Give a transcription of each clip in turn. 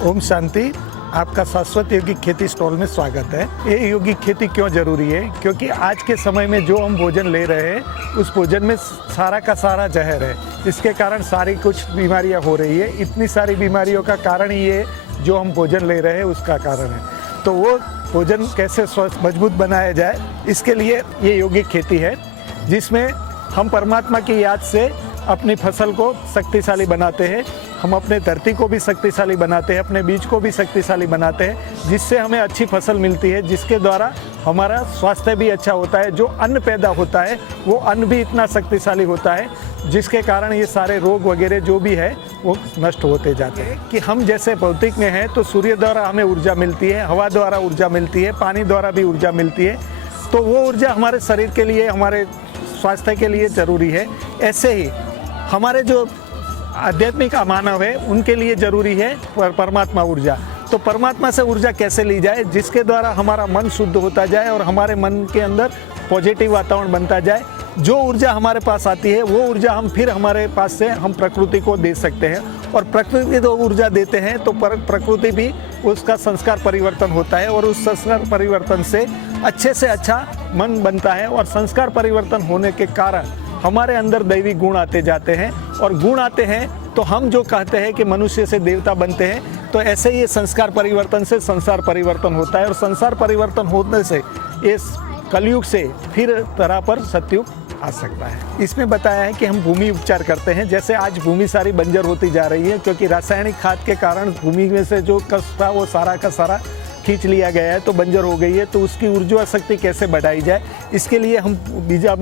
ओम शांति। आपका शाश्वत यौगिक खेती स्टॉल में स्वागत है। ये यौगिक खेती क्यों जरूरी है? क्योंकि आज के समय में जो हम भोजन ले रहे हैं उस भोजन में सारा का सारा जहर है। इसके कारण सारी कुछ बीमारियां हो रही है। इतनी सारी बीमारियों का कारण ये जो हम भोजन ले रहे हैं उसका कारण है। तो वो भोजन कैसे स्वस्थ मजबूत बनाया जाए, इसके लिए ये यौगिक खेती है, जिसमें हम परमात्मा की याद से अपनी फसल को शक्तिशाली बनाते हैं। हम अपने धरती को भी शक्तिशाली बनाते हैं, अपने बीज को भी शक्तिशाली बनाते हैं, जिससे हमें अच्छी फसल मिलती है, जिसके द्वारा हमारा स्वास्थ्य भी अच्छा होता है। जो अन्न पैदा होता है वो अन्न भी इतना शक्तिशाली होता है, जिसके कारण ये सारे रोग वगैरह जो भी है वो नष्ट होते जाते हैं। कि हम जैसे भौतिक में हैं तो सूर्य द्वारा हमें ऊर्जा मिलती है, हवा द्वारा ऊर्जा मिलती है, पानी द्वारा भी ऊर्जा मिलती है। तो वो ऊर्जा हमारे शरीर के लिए, हमारे स्वास्थ्य के लिए ज़रूरी है। ऐसे ही हमारे जो आध्यात्मिक मानव है उनके लिए ज़रूरी है परमात्मा ऊर्जा। तो परमात्मा से ऊर्जा कैसे ली जाए, जिसके द्वारा हमारा मन शुद्ध होता जाए और हमारे मन के अंदर पॉजिटिव वातावरण बनता जाए। जो ऊर्जा हमारे पास आती है वो ऊर्जा हम फिर हमारे पास से हम प्रकृति को दे सकते हैं, और प्रकृति तो ऊर्जा देते हैं तो प्रकृति भी उसका संस्कार परिवर्तन होता है, और उस संस्कार परिवर्तन से अच्छा मन बनता है। और संस्कार परिवर्तन होने के कारण हमारे अंदर दैवी गुण आते जाते हैं, और गुण आते हैं तो हम जो कहते हैं कि मनुष्य से देवता बनते हैं। तो ऐसे ही संस्कार परिवर्तन से संसार परिवर्तन होता है, और संसार परिवर्तन होने से इस कलयुग से फिर तरह पर सतयुग आ सकता है। इसमें बताया है कि हम भूमि उपचार करते हैं। जैसे आज भूमि सारी बंजर होती जा रही है, क्योंकि रासायनिक खाद के कारण भूमि में से जो कष्ट था वो सारा का सारा खींच लिया गया है, तो बंजर हो गई है। तो उसकी ऊर्जा शक्ति कैसे बढ़ाई जाए, इसके लिए हम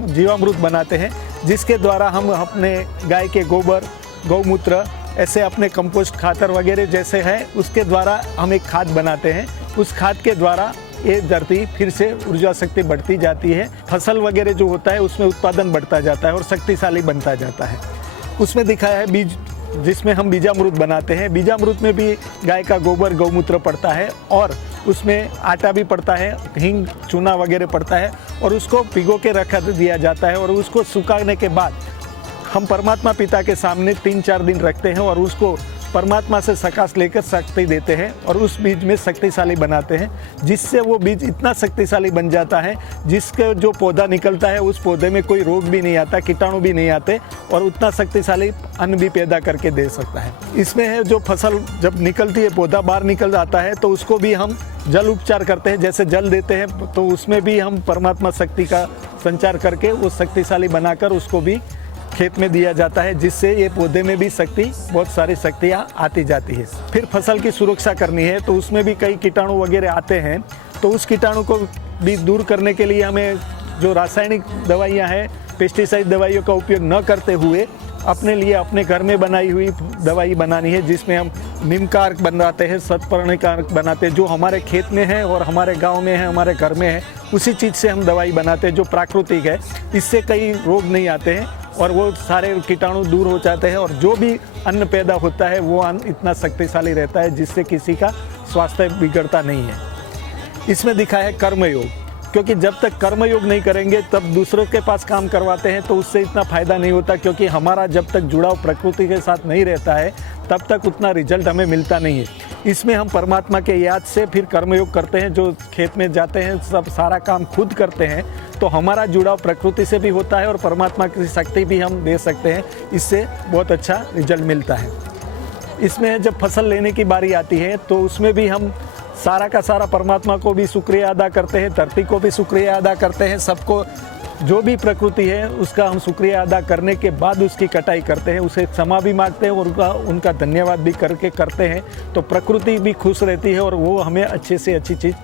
जीवामृत बनाते हैं, जिसके द्वारा हम अपने गाय के गोबर, गौमूत्र, ऐसे अपने कंपोस्ट खातर वगैरह जैसे है उसके द्वारा हम एक खाद बनाते हैं। उस खाद के द्वारा ये धरती फिर से ऊर्जा शक्ति बढ़ती जाती है। फसल वगैरह जो होता है उसमें उत्पादन बढ़ता जाता है और शक्तिशाली बनता जाता है। उसमें दिखाया है बीज, जिसमें हम बीजामृत बनाते हैं। बीजामृत में भी गाय का गोबर, गौमूत्र पड़ता है, और उसमें आटा भी पड़ता है, हींग, चूना वगैरह पड़ता है, और उसको भिगो के रख दिया जाता है। और उसको सुखाने के बाद हम परमात्मा पिता के सामने 3-4 दिन रखते हैं, और उसको परमात्मा से सकाश लेकर शक्ति देते हैं, और उस बीज में शक्तिशाली बनाते हैं, जिससे वो बीज इतना शक्तिशाली बन जाता है, जिसके जो पौधा निकलता है उस पौधे में कोई रोग भी नहीं आता, कीटाणु भी नहीं आते, और उतना शक्तिशाली अन्न भी पैदा करके दे सकता है। इसमें है जो फसल जब निकलती है, पौधा बाहर निकल जाता है, तो उसको भी हम जल उपचार करते हैं। जैसे जल देते हैं तो उसमें भी हम परमात्मा शक्ति का संचार करके वो शक्तिशाली बनाकर उसको भी खेत में दिया जाता है, जिससे ये पौधे में भी शक्ति, बहुत सारी शक्तियाँ आती जाती है। फिर फसल की सुरक्षा करनी है तो उसमें भी कई कीटाणु वगैरह आते हैं, तो उस कीटाणु को भी दूर करने के लिए हमें जो रासायनिक दवाइयाँ हैं, पेस्टिसाइड दवाइयों का उपयोग न करते हुए अपने लिए अपने घर में बनाई हुई दवाई बनानी है, जिसमें हम नीम का अर्क बनाते हैं, शतपर्णी का अर्क बनाते हैं, जो हमारे खेत में है और हमारे गांव में है, हमारे घर में है, उसी चीज़ से हम दवाई बनाते हैं जो प्राकृतिक है। इससे कई रोग नहीं आते हैं और वो सारे कीटाणु दूर हो जाते हैं, और जो भी अन्न पैदा होता है वो अन्न इतना शक्तिशाली रहता है जिससे किसी का स्वास्थ्य बिगड़ता नहीं है। इसमें दिखा है कर्मयोग, क्योंकि जब तक कर्मयोग नहीं करेंगे तब दूसरों के पास काम करवाते हैं तो उससे इतना फ़ायदा नहीं होता, क्योंकि हमारा जब तक जुड़ाव प्रकृति के साथ नहीं रहता है तब तक उतना रिजल्ट हमें मिलता नहीं है। इसमें हम परमात्मा के याद से फिर कर्मयोग करते हैं, जो खेत में जाते हैं सब सारा काम खुद करते हैं, तो हमारा जुड़ाव प्रकृति से भी होता है और परमात्मा की शक्ति भी हम दे सकते हैं। इससे बहुत अच्छा रिजल्ट मिलता है। इसमें जब फसल लेने की बारी आती है तो उसमें भी हम सारा का सारा परमात्मा को भी शुक्रिया अदा करते हैं, धरती को भी शुक्रिया अदा करते हैं, सबको जो भी प्रकृति है उसका हम शुक्रिया अदा करने के बाद उसकी कटाई करते हैं, उसे क्षमा भी मांगते हैं और उनका धन्यवाद भी करके करते हैं। तो प्रकृति भी खुश रहती है और वो हमें अच्छे से अच्छी चीज़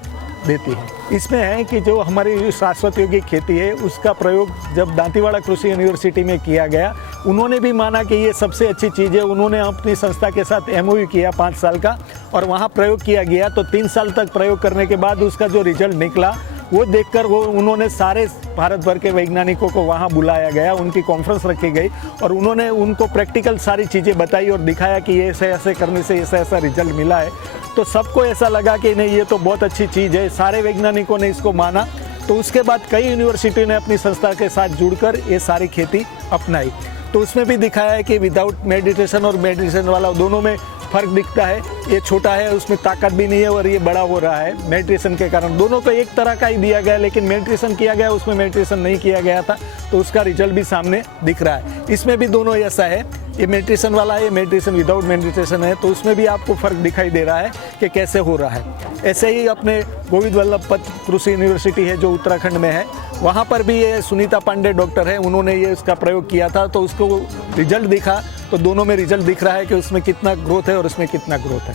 देती है। इसमें है कि जो हमारी शाश्वत यौगिक खेती है उसका प्रयोग जब दांतीवाड़ा कृषि यूनिवर्सिटी में किया गया, उन्होंने भी माना कि ये सबसे अच्छी चीज़ है। उन्होंने अपनी संस्था के साथ MOU किया 5 साल का, और वहाँ प्रयोग किया गया। तो 3 साल तक प्रयोग करने के बाद उसका जो रिजल्ट निकला वो देखकर उन्होंने सारे भारत भर के वैज्ञानिकों को वहाँ बुलाया गया, उनकी कॉन्फ्रेंस रखी गई, और उन्होंने उनको प्रैक्टिकल सारी चीज़ें बताई और दिखाया कि ये ऐसे ऐसे करने से ऐसा ऐसा रिजल्ट मिला है। तो सबको ऐसा लगा कि नहीं, ये तो बहुत अच्छी चीज़ है, सारे वैज्ञानिकों ने इसको माना। तो उसके बाद कई यूनिवर्सिटी ने अपनी संस्था के साथ जुड़कर ये सारी खेती अपनाई। तो उसमें भी दिखाया है कि विदाउट मेडिटेशन और मेडिटेशन वाला दोनों में फर्क दिखता है। ये छोटा है, उसमें ताकत भी नहीं है, और ये बड़ा हो रहा है मेडिटेशन के कारण। दोनों को एक तरह का ही दिया गया, लेकिन मेडिटेशन किया गया, उसमें मेडिटेशन नहीं किया गया था, तो उसका रिजल्ट भी सामने दिख रहा है। इसमें भी दोनों ऐसा है, ये मेडिटेशन वाला है, ये मेडिटेशन विदाउट मेडिटेशन है, तो उसमें भी आपको फ़र्क दिखाई दे रहा है कि कैसे हो रहा है। ऐसे ही अपने गोविंद वल्लभ पंत कृषि यूनिवर्सिटी है जो उत्तराखंड में है, वहाँ पर भी ये सुनीता पांडे डॉक्टर है, उन्होंने ये इसका प्रयोग किया था, तो उसको रिजल्ट दिखा। तो दोनों में रिजल्ट दिख रहा है कि उसमें कितना ग्रोथ है और उसमें कितना ग्रोथ है।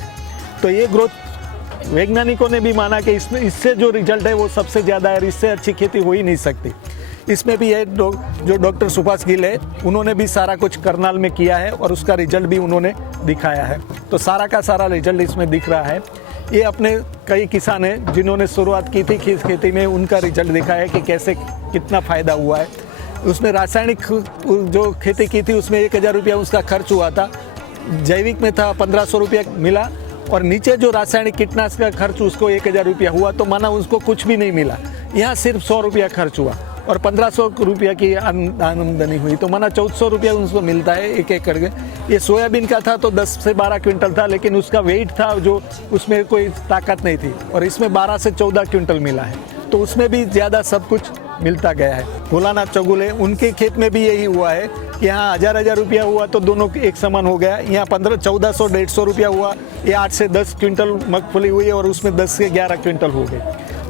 तो ये ग्रोथ वैज्ञानिकों ने भी माना कि इससे जो रिजल्ट है वो सबसे ज़्यादा है, और इससे अच्छी खेती हो ही नहीं सकती। इसमें भी है जो डॉक्टर सुभाष गिल है, उन्होंने भी सारा कुछ करनाल में किया है और उसका रिजल्ट भी उन्होंने दिखाया है। तो सारा का सारा रिजल्ट इसमें दिख रहा है। ये अपने कई किसान हैं जिन्होंने शुरुआत की थी खेती में, उनका रिजल्ट दिखा है कि कैसे कितना फ़ायदा हुआ है। उसमें रासायनिक जो खेती की थी उसमें 1000 रुपया उसका खर्च हुआ था, जैविक में था 1500 रुपया मिला, और नीचे जो रासायनिक कीटनाशक का खर्च उसको 1000 रुपया हुआ, तो माना उसको कुछ भी नहीं मिला। यहाँ सिर्फ 100 रुपया खर्च हुआ और 1500 रुपया की आमदनी हुई, तो माना 1400 रुपया उसको मिलता है एक एकड़ के। ये सोयाबीन का था तो 10 से 12 क्विंटल था, लेकिन उसका वेट था जो, उसमें कोई ताकत नहीं थी, और इसमें 12 से 14 क्विंटल मिला है, तो उसमें भी ज़्यादा सब कुछ मिलता गया है। भोलानाथ चौगुले, उनके खेत में भी यही हुआ है कि यहाँ 1000 रुपया हुआ तो दोनों एक समान हो गया। यहाँ 1400 150 रुपया हुआ, ये 8 से 10 क्विंटल मगफली हुई और उसमें 10 से 11 क्विंटल हो गए।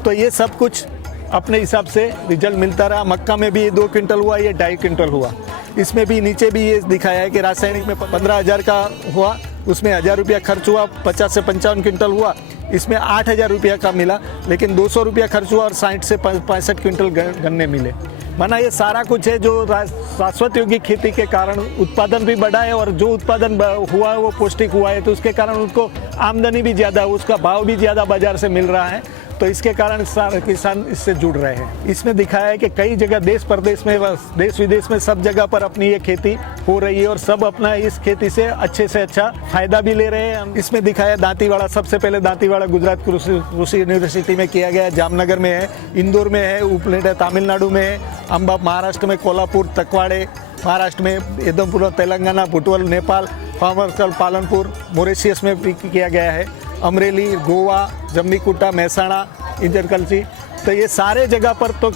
तो ये सब कुछ अपने हिसाब से रिजल्ट मिलता रहा। मक्का में भी ये 2 क्विंटल हुआ, ये 2.5 क्विंटल हुआ। इसमें भी नीचे भी ये दिखाया है कि रासायनिक में 15,000 का हुआ, उसमें 1000 रुपया खर्च हुआ, 50 से 55 क्विंटल हुआ। इसमें 8000 रुपया का मिला, लेकिन 200 रुपया खर्च हुआ और 60 से 65 क्विंटल गन्ने मिले। माना ये सारा कुछ है जो शाश्वत यौगिक खेती के कारण उत्पादन भी बढ़ा है, और जो उत्पादन हुआ है वो पौष्टिक हुआ है, तो उसके कारण उसको आमदनी भी ज़्यादा, उसका भाव भी ज़्यादा बाजार से मिल रहा है। तो इसके कारण सारे किसान इससे जुड़ रहे हैं। इसमें दिखाया है कि कई जगह देश प्रदेश में, देश विदेश में सब जगह पर अपनी ये खेती हो रही है, और सब अपना इस खेती से अच्छे अच्छा फायदा भी ले रहे हैं। इसमें दिखाया दांतीवाड़ा, सबसे पहले दांतीवाड़ा गुजरात कृषि यूनिवर्सिटी में किया गया, जामनगर में है, इंदौर में है, उपलेट तमिलनाडु में है, अम्बा महाराष्ट्र में, कोल्हापुर, तकवाड़े महाराष्ट्र में, यदमपुर तेलंगाना, बुटवल नेपाल, फार्मरकल पालनपुर मॉरिशस में भी किया गया है, अमरेली, गोवा, जम्बीकुटा, महसाणा, इंजरकल्सी। तो ये सारे जगह पर तो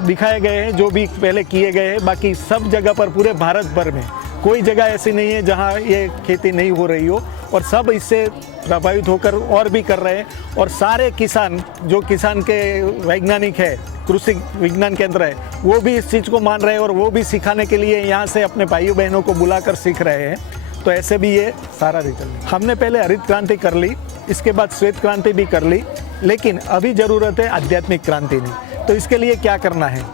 दिखाए गए हैं जो भी पहले किए गए हैं। बाकी सब जगह पर पूरे भारत भर में कोई जगह ऐसी नहीं है जहां ये खेती नहीं हो रही हो, और सब इससे प्रभावित होकर और भी कर रहे हैं। और सारे किसान, जो किसान के वैज्ञानिक है, कृषि विज्ञान केंद्र है, वो भी इस चीज़ को मान रहे हैं, और वो भी सिखाने के लिए यहाँ से अपने भाइयों बहनों को बुलाकर सीख रहे हैं। तो ऐसे भी ये सारा रिजल्ट, हमने पहले हरित क्रांति कर ली, इसके बाद श्वेत क्रांति भी कर ली, लेकिन अभी ज़रूरत है आध्यात्मिक क्रांति नहीं। तो इसके लिए क्या करना है?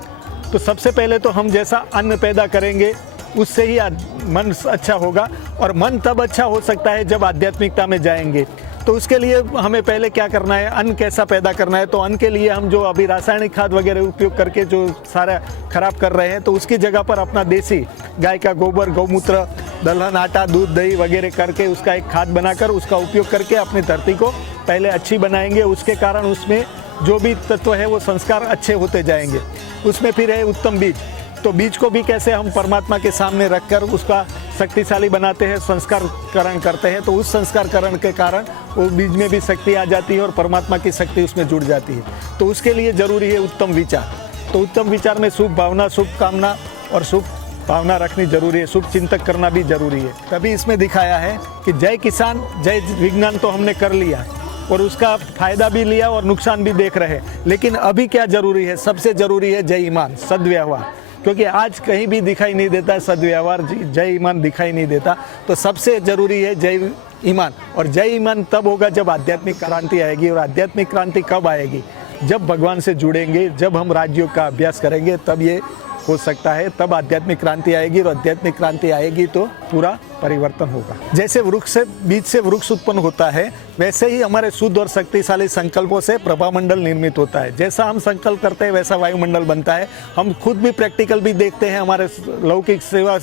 तो सबसे पहले तो हम जैसा अन्न पैदा करेंगे उससे ही मन अच्छा होगा, और मन तब अच्छा हो सकता है जब आध्यात्मिकता में जाएंगे। तो उसके लिए हमें पहले क्या करना है, अन्न कैसा पैदा करना है। तो अन्न के लिए हम जो अभी रासायनिक खाद वगैरह उपयोग करके जो सारा खराब कर रहे हैं, तो उसकी जगह पर अपना देसी गाय का गोबर, गौमूत्र, दलहन, आटा, दूध, दही वगैरह करके उसका एक खाद बनाकर उसका उपयोग करके अपनी धरती को पहले अच्छी बनाएंगे। उसके कारण उसमें जो भी तत्व है वो संस्कार अच्छे होते जाएंगे। उसमें फिर है उत्तम बीज। तो बीज को भी कैसे हम परमात्मा के सामने रखकर उसका शक्तिशाली बनाते हैं, संस्कारकरण करते हैं। तो उस संस्कारकरण के कारण वो बीज में भी शक्ति आ जाती है और परमात्मा की शक्ति उसमें जुड़ जाती है। तो उसके लिए ज़रूरी है उत्तम विचार। तो उत्तम विचार में शुभ भावना, शुभ कामना और शुभ भावना रखनी जरूरी है, शुभ चिंतक करना भी जरूरी है। तभी इसमें दिखाया है कि जय किसान जय विज्ञान तो हमने कर लिया, और उसका फायदा भी लिया और नुकसान भी देख रहे हैं। लेकिन अभी क्या जरूरी है? सबसे जरूरी है जय ईमान, सद्व्यवहार। क्योंकि आज कहीं भी दिखाई नहीं देता सद्व्यवहार, जय ईमान दिखाई नहीं देता। तो सबसे जरूरी है जय ईमान, और जय ईमान तब होगा जब आध्यात्मिक क्रांति आएगी। और आध्यात्मिक क्रांति कब आएगी? जब भगवान से जुड़ेंगे, जब हम राजयोग का अभ्यास करेंगे, तब ये हो सकता है। तब आध्यात्मिक क्रांति आएगी, और आध्यात्मिक क्रांति आएगी तो पूरा परिवर्तन होगा। जैसे वृक्ष से, बीज से वृक्ष उत्पन्न होता है, वैसे ही हमारे शुद्ध और शक्तिशाली संकल्पों से प्रभामंडल निर्मित होता है। जैसा हम संकल्प करते हैं वैसा वायुमंडल बनता है। हम खुद भी प्रैक्टिकल भी देखते हैं, हमारे लौकिक सेवा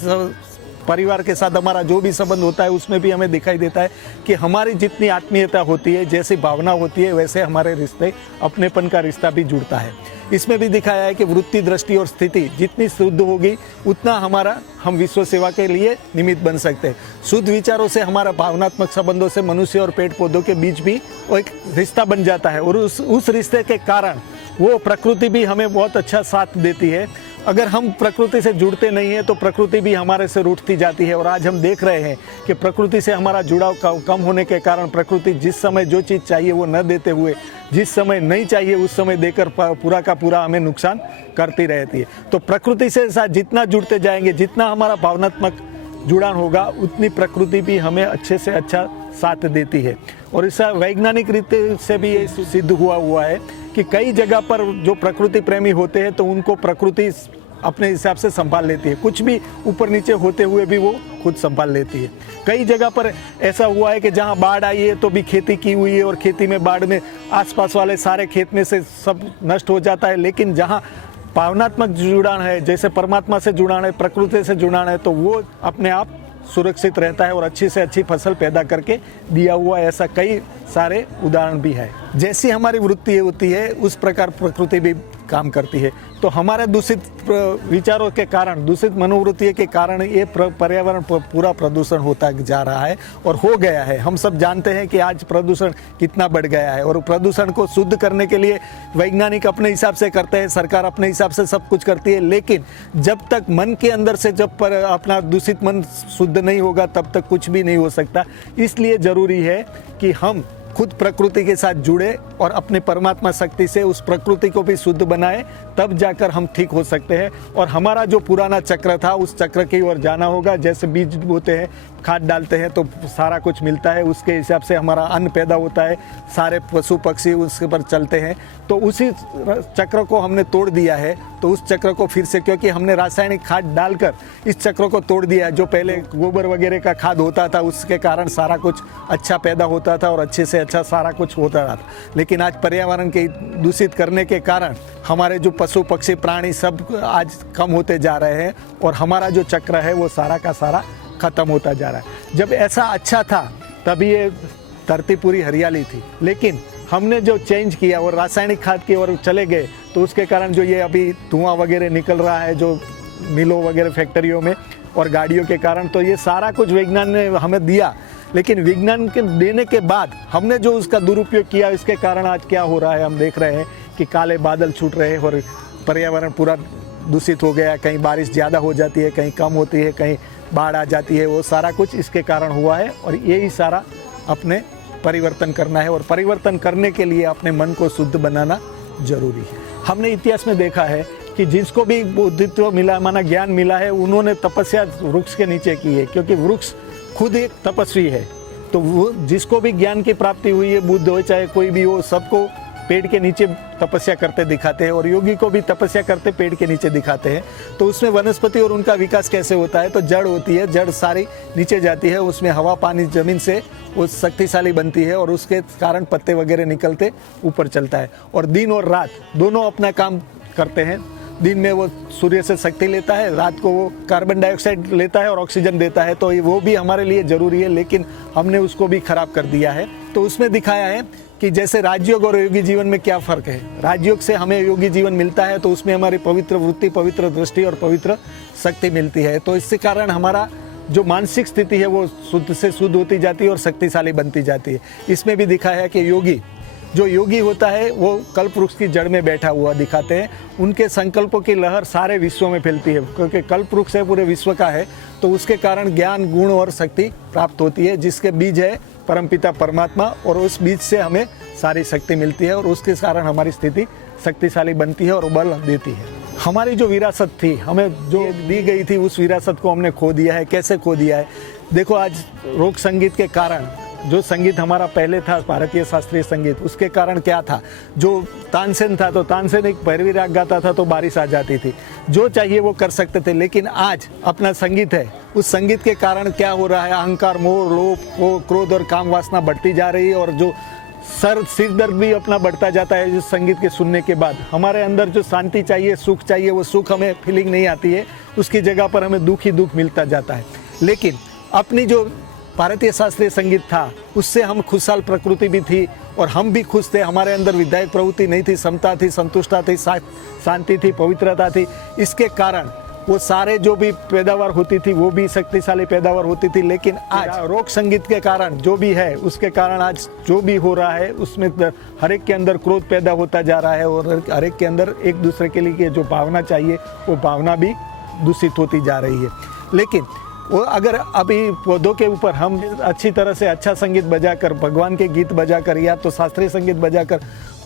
परिवार के साथ हमारा जो भी संबंध होता है उसमें भी हमें दिखाई देता है कि हमारी जितनी आत्मीयता होती है, जैसी भावना होती है, वैसे हमारे रिश्ते, अपनेपन का रिश्ता भी जुड़ता है। इसमें भी दिखाया है कि वृत्ति, दृष्टि और स्थिति जितनी शुद्ध होगी उतना हम विश्व सेवा के लिए निमित्त बन सकते हैं। शुद्ध विचारों से हमारा भावनात्मक संबंधों से मनुष्य और पेड़ पौधों के बीच भी एक रिश्ता बन जाता है और उस रिश्ते के कारण वो प्रकृति भी हमें बहुत अच्छा साथ देती है। अगर हम प्रकृति से जुड़ते नहीं हैं तो प्रकृति भी हमारे से रूठती जाती है। और आज हम देख रहे हैं कि प्रकृति से हमारा जुड़ाव कम होने के कारण प्रकृति जिस समय जो चीज़ चाहिए वो न देते हुए जिस समय नहीं चाहिए उस समय देकर पूरा का पूरा हमें नुकसान करती रहती है। तो प्रकृति से साथ जितना जुड़ते जाएंगे, जितना हमारा भावनात्मक जुड़ाव होगा, उतनी प्रकृति भी हमें अच्छे से अच्छा साथ देती है। और इस वैज्ञानिक रीति से भी ये सिद्ध हुआ है कि कई जगह पर जो प्रकृति प्रेमी होते हैं तो उनको प्रकृति अपने हिसाब से संभाल लेती है, कुछ भी ऊपर नीचे होते हुए भी वो खुद संभाल लेती है। कई जगह पर ऐसा हुआ है कि जहाँ बाढ़ आई है तो भी खेती की हुई है और खेती में बाढ़ में आसपास वाले सारे खेत में से सब नष्ट हो जाता है, लेकिन जहाँ भावनात्मक जुड़ाव है, जैसे परमात्मा से जुड़ाव है, प्रकृति से जुड़ाव है, तो वो अपने आप सुरक्षित रहता है और अच्छी से अच्छी फसल पैदा करके दिया हुआ है। ऐसा कई सारे उदाहरण भी है। जैसी हमारी वृत्ति होती है उस प्रकार प्रकृति भी काम करती है। तो हमारे दूषित विचारों के कारण, दूषित मनोवृत्ति के कारण ये पर्यावरण पूरा प्रदूषण होता जा रहा है और हो गया है। हम सब जानते हैं कि आज प्रदूषण कितना बढ़ गया है और प्रदूषण को शुद्ध करने के लिए वैज्ञानिक अपने हिसाब से करते हैं, सरकार अपने हिसाब से सब कुछ करती है, लेकिन जब तक मन के अंदर से अपना दूषित मन शुद्ध नहीं होगा तब तक कुछ भी नहीं हो सकता। इसलिए ज़रूरी है कि हम खुद प्रकृति के साथ जुड़े और अपने परमात्मा शक्ति से उस प्रकृति को भी शुद्ध बनाए, तब जाकर हम ठीक हो सकते हैं। और हमारा जो पुराना चक्र था उस चक्र की ओर जाना होगा। जैसे बीज बोते हैं, खाद डालते हैं तो सारा कुछ मिलता है, उसके हिसाब से हमारा अन्न पैदा होता है, सारे पशु पक्षी उसके पर चलते हैं। तो उसी चक्र को हमने तोड़ दिया है, तो उस चक्र को फिर से, क्योंकि हमने रासायनिक खाद डालकर इस चक्र को तोड़ दिया है। जो पहले गोबर वगैरह का खाद होता था उसके कारण सारा कुछ अच्छा पैदा होता था और अच्छे से अच्छा सारा कुछ होता था, लेकिन आज पर्यावरण के दूषित करने के कारण हमारे जो पशु पक्षी प्राणी सब आज कम होते जा रहे हैं और हमारा जो चक्र है वो सारा का सारा खत्म होता जा रहा है। जब ऐसा अच्छा था तभी ये धरती पूरी हरियाली थी, लेकिन हमने जो चेंज किया और रासायनिक खाद की ओर चले गए तो उसके कारण जो ये अभी धुआं वगैरह निकल रहा है जो मिलों वगैरह फैक्ट्रियों में और गाड़ियों के कारण, तो ये सारा कुछ विज्ञान ने हमें दिया, लेकिन विज्ञान के देने के बाद हमने जो उसका दुरुपयोग किया, इसके कारण आज क्या हो रहा है हम देख रहे हैं कि काले बादल छूट रहे हैं और पर्यावरण पूरा दूषित हो गया। कहीं बारिश ज़्यादा हो जाती है, कहीं कम होती है, कहीं बाढ़ आ जाती है। वो सारा कुछ इसके कारण हुआ है और यही सारा अपने परिवर्तन करना है और परिवर्तन करने के लिए अपने मन को शुद्ध बनाना जरूरी है। हमने इतिहास में देखा है कि जिसको भी बुद्धित्व मिला, माना ज्ञान मिला है, उन्होंने तपस्या वृक्ष के नीचे की है, क्योंकि वृक्ष खुद एक तपस्वी है। तो वो जिसको भी ज्ञान की प्राप्ति हुई है, बुद्ध हो चाहे कोई भी हो, सबको पेड़ के नीचे तपस्या करते दिखाते हैं और योगी को भी तपस्या करते पेड़ के नीचे दिखाते हैं। तो उसमें वनस्पति और उनका विकास कैसे होता है, तो जड़ होती है, जड़ सारी नीचे जाती है, उसमें हवा पानी जमीन से वो शक्तिशाली बनती है और उसके कारण पत्ते वगैरह निकलते ऊपर चलता है। और दिन और रात दोनों अपना काम करते हैं। दिन में वो सूर्य से शक्ति लेता है, रात को वो कार्बन डाइऑक्साइड लेता है और ऑक्सीजन देता है, तो वो भी हमारे लिए ज़रूरी है, लेकिन हमने उसको भी खराब कर दिया है। तो उसमें दिखाया है कि जैसे राजयोग और योगी जीवन में क्या फ़र्क है। राजयोग से हमें योगी जीवन मिलता है तो उसमें हमारी पवित्र वृत्ति, पवित्र दृष्टि और पवित्र शक्ति मिलती है। तो इसके कारण हमारा जो मानसिक स्थिति है वो शुद्ध से शुद्ध होती जाती है और शक्तिशाली बनती जाती है। इसमें भी दिखा है कि जो योगी होता है वो कल्प वृक्ष की जड़ में बैठा हुआ दिखाते हैं। उनके संकल्पों की लहर सारे विश्व में फैलती है, क्योंकि कल्प वृक्ष है पूरे विश्व का है, तो उसके कारण ज्ञान, गुण और शक्ति प्राप्त होती है, जिसके बीज है परमपिता परमात्मा, और उस बीज से हमें सारी शक्ति मिलती है और उसके कारण हमारी स्थिति शक्तिशाली बनती है और बल देती है। हमारी जो विरासत थी, हमें जो दी गई थी, उस विरासत को हमने खो दिया है। कैसे खो दिया है? देखो, आज लोक संगीत के कारण, जो संगीत हमारा पहले था भारतीय शास्त्रीय संगीत, उसके कारण क्या था, जो तानसेन था तो तानसेन एक भैरवी राग गाता था तो बारिश आ जाती थी, जो चाहिए वो कर सकते थे। लेकिन आज अपना संगीत है, उस संगीत के कारण क्या हो रहा है, अहंकार, मोह, लोभ, क्रोध और काम वासना बढ़ती जा रही है और जो सिर दर्द भी अपना बढ़ता जाता है। जिस संगीत के सुनने के बाद हमारे अंदर जो शांति चाहिए, सुख चाहिए, वो सुख हमें फीलिंग नहीं आती है, उसकी जगह पर हमें दुख ही दुख मिलता जाता है। लेकिन अपनी जो भारतीय शास्त्रीय संगीत था, उससे हम खुशहाल प्रकृति भी थी और हम भी खुश थे। हमारे अंदर विधायक प्रवृत्ति नहीं थी, समता थी, संतुष्टता थी, शांति थी, पवित्रता थी। इसके कारण वो सारे जो भी पैदावार होती थी वो भी शक्तिशाली पैदावार होती थी। लेकिन आज रॉक संगीत के कारण जो भी है, उसके कारण आज जो भी हो रहा है उसमें हर एक के अंदर क्रोध पैदा होता जा रहा है और हर एक के अंदर एक दूसरे के लिए जो भावना चाहिए वो भावना भी दूषित होती जा रही है। लेकिन वो अगर अभी पौधों के ऊपर हम अच्छी तरह से अच्छा संगीत बजाकर, भगवान के गीत बजाकर या तो शास्त्रीय संगीत बजाकर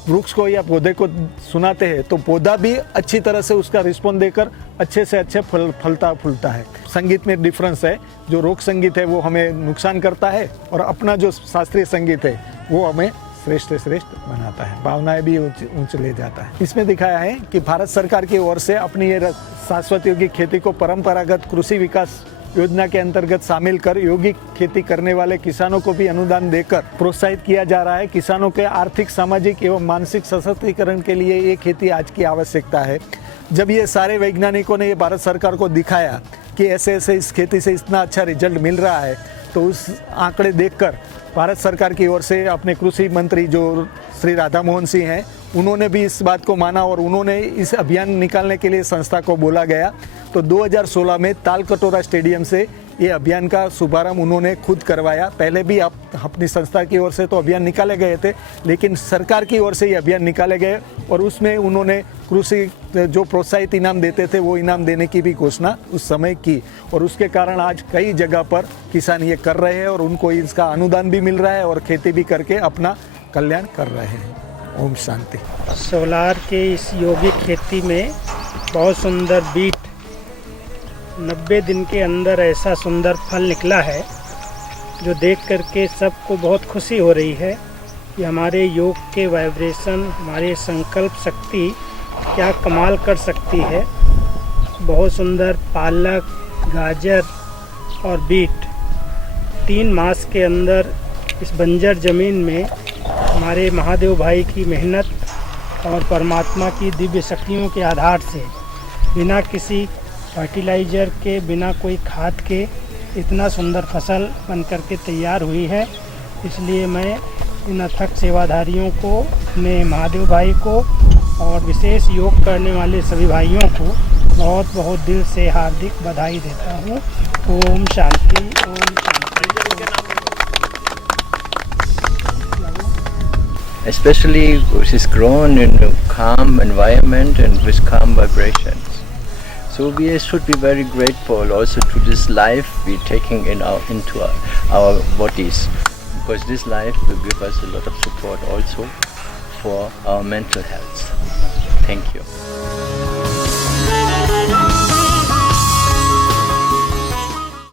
वृक्ष को या पौधे को सुनाते हैं तो पौधा भी अच्छी तरह से उसका रिस्पॉन्स देकर अच्छे से अच्छे फलता फूलता है। संगीत में डिफरेंस है, जो रॉक संगीत है वो हमें नुकसान करता है और अपना जो शास्त्रीय संगीत है वो हमें श्रेष्ठ से श्रेष्ठ बनाता है, भावनाएं भी ऊंच ले जाता है। इसमें दिखाया है कि भारत सरकार की ओर से अपनी ये शाश्वत यौगिक खेती को परंपरागत कृषि विकास योजना के अंतर्गत शामिल कर यौगिक खेती करने वाले किसानों को भी अनुदान देकर प्रोत्साहित किया जा रहा है। किसानों के आर्थिक, सामाजिक एवं मानसिक सशक्तिकरण के लिए ये खेती आज की आवश्यकता है। जब ये सारे वैज्ञानिकों ने ये भारत सरकार को दिखाया कि ऐसे ऐसे इस खेती से इतना अच्छा रिजल्ट मिल रहा है, तो उस आंकड़े देखकर भारत सरकार की ओर से अपने कृषि मंत्री जो श्री राधा मोहन सिंह हैं, उन्होंने भी इस बात को माना और उन्होंने इस अभियान निकालने के लिए संस्था को बोला गया। तो 2016 में तालकटोरा स्टेडियम से ये अभियान का शुभारंभ उन्होंने खुद करवाया। पहले भी अपनी संस्था की ओर से तो अभियान निकाले गए थे, लेकिन सरकार की ओर से ये अभियान निकाले गए और उसमें उन्होंने कृषि जो प्रोत्साहित इनाम देते थे वो इनाम देने की भी घोषणा उस समय की और उसके कारण आज कई जगह पर किसान ये कर रहे हैं और उनको इसका अनुदान भी मिल रहा है और खेती भी करके अपना कल्याण कर रहे हैं। ओम शांति। सोलार के इस यौगिक खेती में बहुत सुंदर बीट 90 दिन के अंदर ऐसा सुंदर फल निकला है जो देख करके सबको बहुत खुशी हो रही है कि हमारे योग के वाइब्रेशन, हमारे संकल्प शक्ति क्या कमाल कर सकती है। बहुत सुंदर पालक, गाजर और बीट 3 मास के अंदर इस बंजर ज़मीन में हमारे महादेव भाई की मेहनत और परमात्मा की दिव्य शक्तियों के आधार से बिना किसी फर्टिलाइज़र के, बिना कोई खाद के इतना सुंदर फसल बन कर के तैयार हुई है। इसलिए मैं इन अथक सेवाधारियों को, अपने महादेव भाई को और विशेष योग करने वाले सभी भाइयों को बहुत बहुत दिल से हार्दिक बधाई देता हूँ। Om Shanti, Om Shanti. Especially which is grown in a calm environment and with calm vibrations. So we should be very grateful also to this life we're taking into our bodies, because this life will give us a lot of support also for our mental health. Thank you.